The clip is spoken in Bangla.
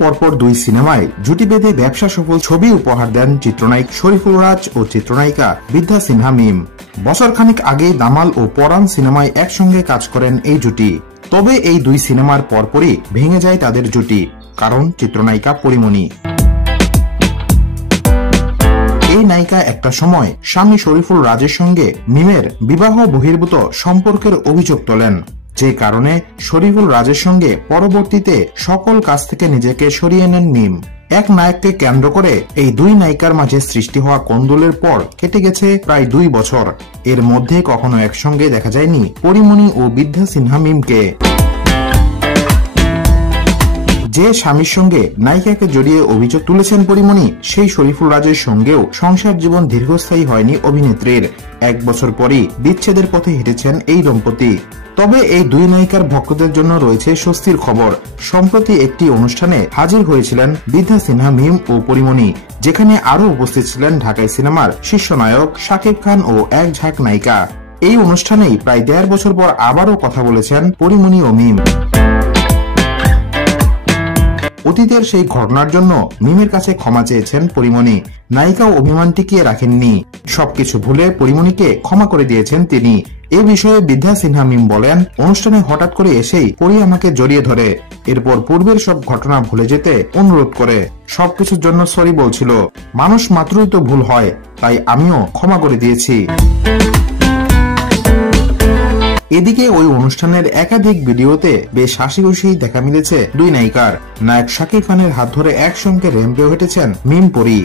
পরপর দুই সিনেমায় জুটি বেঁধে ব্যবসা সফল ছবি উপহার দেন চিত্রনায়ক শরীফুল রাজ ও চিত্রনায়িকা বিদ্যা সিনহা মিম। বছরখানেক আগে দামাল ও পরাণ সিনেমায় একসঙ্গে কাজ করেন এই জুটি। তবে এই দুই সিনেমার পরপরই ভেঙে যায় তাদের জুটি, কারণ চিত্রনায়িকা পরিমণি। এই নায়িকা একটা সময় স্বামী শরীফুল রাজের সঙ্গে মিমের বিবাহ বহির্ভূত সম্পর্কের অভিযোগ তোলেন, যে কারণে শরীফুল রাজের সঙ্গে পরবর্তীতে সকল কাজ থেকে নিজেকে সরিয়ে নেন মিম। এক নায়ককে কেন্দ্র করে এই দুই নায়িকার মাঝে সৃষ্টি হওয়া কোন্দলের পর কেটে গেছে প্রায় 2 বছর। এর মধ্যে কখনো একসঙ্গে দেখা যায়নি পরিমণি ও বিদ্যা সিনহা মিমকে। যে স্বামীর সঙ্গে নায়িকাকে জড়িয়ে অভিযোগ তুলেছেন পরিমণি, সেই শরীফুল রাজের সঙ্গেও সংসার জীবন দীর্ঘস্থায়ী হয়নি অভিনেত্রীর। 1 বছর পরই বিচ্ছেদের পথে হেঁটেছেন এই দম্পতি। তবে এই দুই নায়িকার ভক্তদের জন্য রয়েছে স্বস্তির খবর। সম্প্রতি একটি অনুষ্ঠানে হাজির হয়েছিলেন বিদ্যা সিনহা মিম ও পরিমণি, যেখানে আরও উপস্থিত ছিলেন ঢাকাই সিনেমার শীর্ষ নায়ক শাকিব খান ও এক ঝাঁক নায়িকা। এই অনুষ্ঠানেই প্রায় 1.5 বছর পর আবারও কথা বলেছেন পরিমণি ও মিম। অতীতের সেই ঘটনার জন্য মিমের কাছে ক্ষমা চেয়েছেন পরিমণি। নায়িকাও অভিমান টিকিয়ে রাখেননি, সবকিছু ভুলে পরিমণিকে ক্ষমা করে দিয়েছেন তিনি। এ বিষয়ে বিদ্যা সিনহা মিম বলেন, অনুষ্ঠানে হঠাৎ করে এসেই পরি আমাকে জড়িয়ে ধরে, এরপর পূর্বের সব ঘটনা ভুলে যেতে অনুরোধ করে। সবকিছুর জন্য সরি বলছিল। মানুষ মাত্রই তো ভুল হয়, তাই আমিও ক্ষমা করে দিয়েছি। এদিকে ওই অনুষ্ঠানের একাধিক ভিডিওতে বেশ হাসি খুশি দেখা মিলেছে দুই নায়িকার। নায়ক শাকিব খানের হাত ধরে একসঙ্গে র্যাম্পেও হেঁটেছেন মিম পরি।